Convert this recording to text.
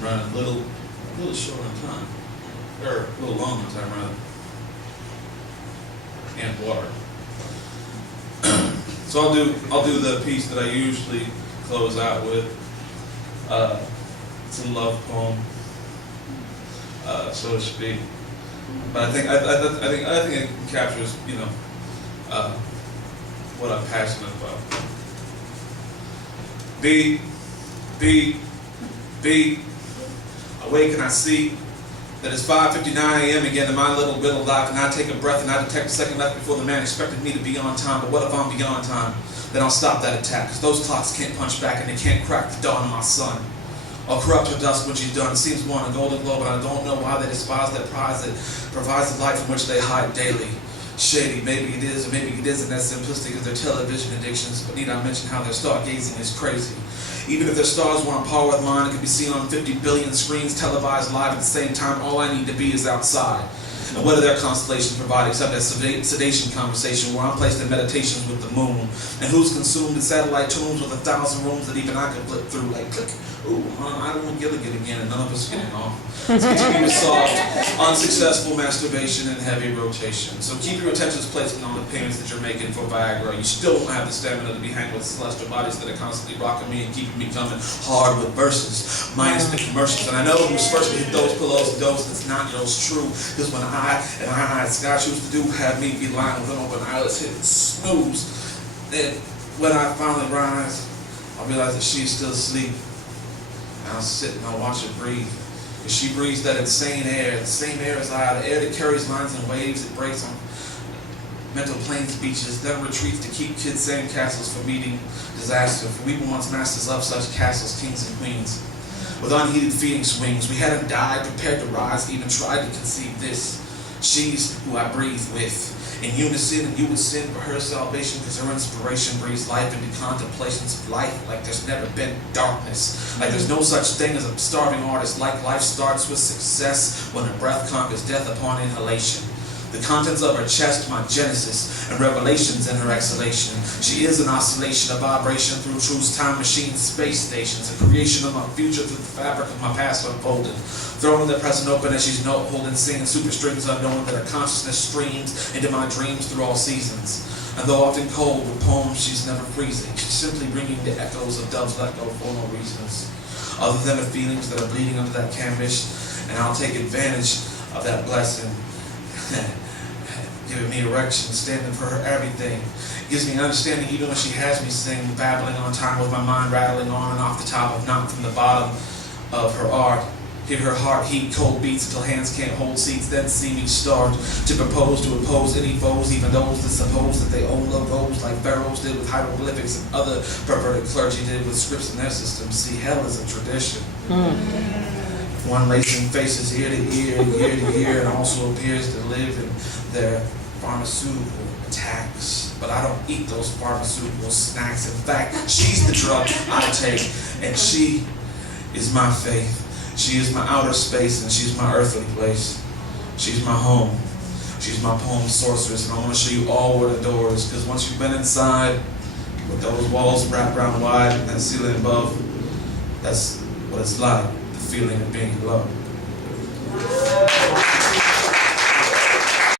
running a little short on time, or a little long on time rather, and water. So I'll do the piece that I usually close out with. It's a love poem, so to speak. But I think it captures, what I'm passionate about. Be. Awake and I see that it's 5:59 a.m. again in my little riddle life, and I take a breath and I detect a second left before the man expected me to be on time. But what if I'm beyond time? Then I'll stop that attack, because those clocks can't punch back and they can't crack the dawn of my sun. I'll corrupt her dust when she's done. It seems won a golden globe, and I don't know why they despise that prize that provides the light from which they hide daily. Shady, maybe it is, or maybe it isn't as simplistic as their television addictions, but need I mention how their stargazing is crazy. Even if their stars were on par with mine, it could be seen on 50 billion screens, televised live at the same time. All I need to be is outside. And what do their constellations provide except that sedation conversation where I'm placed in meditations with the moon? And who's consumed in satellite tombs with 1,000 rooms that even I could flip through like click. Ooh, I don't want Gilligan again, and none of us getting off. It's continue to solve unsuccessful masturbation and heavy rotation. So keep your attentions placed on the payments that you're making for Viagra. You still don't have the stamina to be hanging with celestial bodies that are constantly rocking me and keeping me coming hard with verses, minus the commercials. And I know who's first to hit those pillows and those that's not yours true. Because when Scott used to do have me be lying with an open eyelids hitting snooze. Then when I finally rise, I realize that she's still asleep. And I'll sit and I'll watch her breathe. Because she breathes that insane air, the same air as I, the air that carries lines and waves, it breaks on mental plains beaches, then retreats to keep kids sand castles from meeting disaster. For we were once masters of such castles, kings and queens. With unheeded feeding swings, we hadn't died, prepared to rise, even tried to conceive this. She's who I breathe with. In unison, and you would sin for her salvation, because her inspiration breathes life into contemplations of life, like there's never been darkness, like there's no such thing as a starving artist, like life starts with success when her breath conquers death upon inhalation. The contents of her chest, my genesis, and revelations in her exhalation. She is an oscillation, a vibration through truth's time machines, space stations, a creation of my future through the fabric of my past unfolded. Throwing the present open as she's note holding, singing super strings unknown that her consciousness streams into my dreams through all seasons. And though often cold with poems, she's never freezing. She's simply bringing the echoes of doves let go for no reasons, other than the feelings that are bleeding under that canvas. And I'll take advantage of that blessing. Giving me erection, standing for her everything. Gives me an understanding even when she has me sing, babbling on time with my mind rattling on and off the top of not from the bottom of her art. Hear her heart heat, cold beats until hands can't hold seats, then see me start to propose to oppose any foes, even those that suppose that they own logos like pharaohs did with hieroglyphics and other perverted clergy did with scripts in their system. See, hell is a tradition. One lacing faces ear to ear, year to year, and also appears to live in their pharmaceutical attacks. But I don't eat those pharmaceutical snacks. In fact, she's the drug I take, and she is my faith. She is my outer space, and she's my earthly place. She's my home. She's my poem sorceress, and I want to show you all where the door is, because once you've been inside, with those walls wrapped around wide and that ceiling above, that's what it's like. Feeling of being loved.